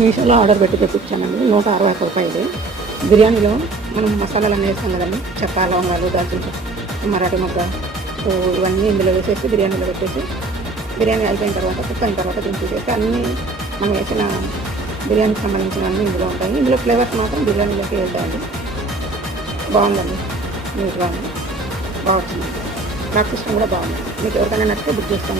మీషోలో ఆర్డర్ పెట్టి తెప్పించానండి. 161 రూపాయలు. బిర్యానీలో మనం మసాలాలన్నీ వేస్తాం కదండి, చెక్క, లవంగాలు, దాల్చిన చెక్క, మరాఠీ మొగ్గ, సో ఇవన్నీ ఇందులో వేసేసి బిర్యానీలో పెట్టేసి బిర్యానీ అయిపోయిన తర్వాత కుక్ అయిన తర్వాత దించేసేసి అన్నీ మనం వేసిన బిర్యానీకి సంబంధించినవన్నీ ఇందులో ఉంటాయి. ఇందులో ఫ్లేవర్స్ మాత్రం బిర్యానీలోకి వెళ్తాయండి. బాగుందండి, నీట్గా ఉంది, బాగా వచ్చింది. ప్రాక్టీస్ కూడా బాగుంది. మీకు ఎవరికైనా నచ్చితే బుక్ చేస్తాను.